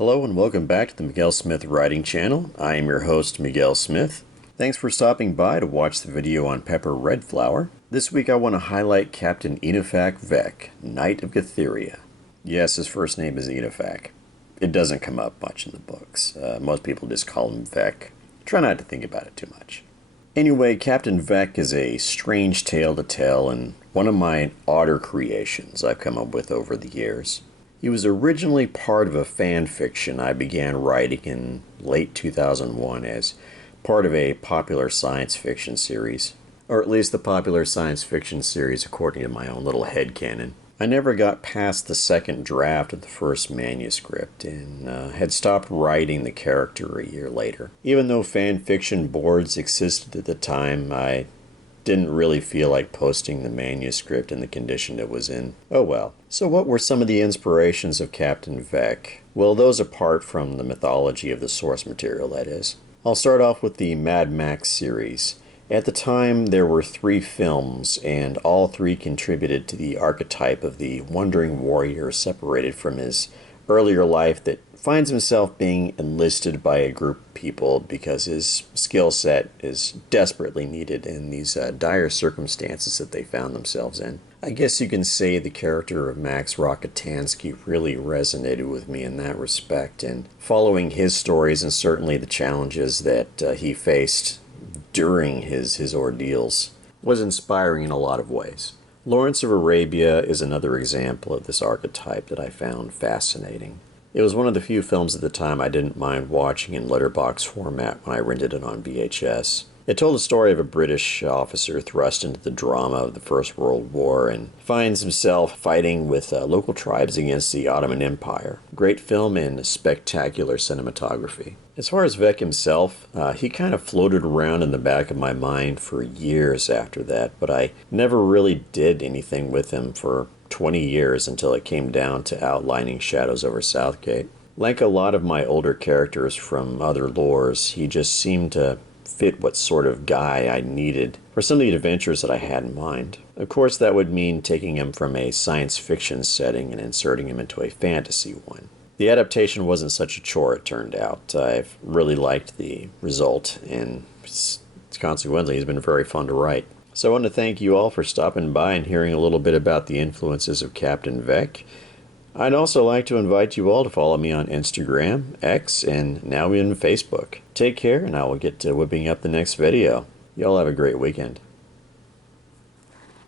Hello and welcome back to the Miguel Smith Writing Channel. I am your host, Miguel Smith. Thanks for stopping by to watch the video on Pepper Redflower. This week I want to highlight Captain Vekk, Knight of Gatheria. Yes, his first name is Vekk. It doesn't come up much in the books. Most people just call him Vekk. Try not to think about it too much. Anyway, Captain Vekk is a strange tale to tell and one of my odder creations I've come up with over the years. He was originally part of a fan fiction I began writing in late 2001 as part of a popular science fiction series. Or at least the popular science fiction series according to my own little headcanon. I never got past the second draft of the first manuscript and had stopped writing the character a year later. Even though fan fiction boards existed at the time, I didn't really feel like posting the manuscript in the condition it was in. Oh well. So what were some of the inspirations of Captain Vekk? Well, those apart from the mythology of the source material, that is. I'll start off with the Mad Max series. At the time, there were 3 films, and all 3 contributed to the archetype of the wandering warrior separated from his earlier life that finds himself being enlisted by a group of people because his skill set is desperately needed in these dire circumstances that they found themselves in. I guess you can say the character of Max Rockatansky really resonated with me in that respect, and following his stories and certainly the challenges that he faced during his ordeals was inspiring in a lot of ways. Lawrence of Arabia is another example of this archetype that I found fascinating. It was one of the few films at the time I didn't mind watching in letterbox format when I rented it on VHS. It told the story of a British officer thrust into the drama of the First World War and finds himself fighting with local tribes against the Ottoman Empire. Great film and spectacular cinematography. As far as Vekk himself, he kind of floated around in the back of my mind for years after that, but I never really did anything with him for 20 years until it came down to outlining Shadows over Southgate. Like a lot of my older characters from other lores, he just seemed to fit what sort of guy I needed for some of the adventures that I had in mind. Of course, that would mean taking him from a science fiction setting and inserting him into a fantasy one. The adaptation wasn't such a chore, it turned out. I've really liked the result, and consequently, it's been very fun to write. So I want to thank you all for stopping by and hearing a little bit about the influences of Captain Vekk. I'd also like to invite you all to follow me on Instagram, X, and now even Facebook. Take care, and I will get to whipping up the next video. Y'all have a great weekend.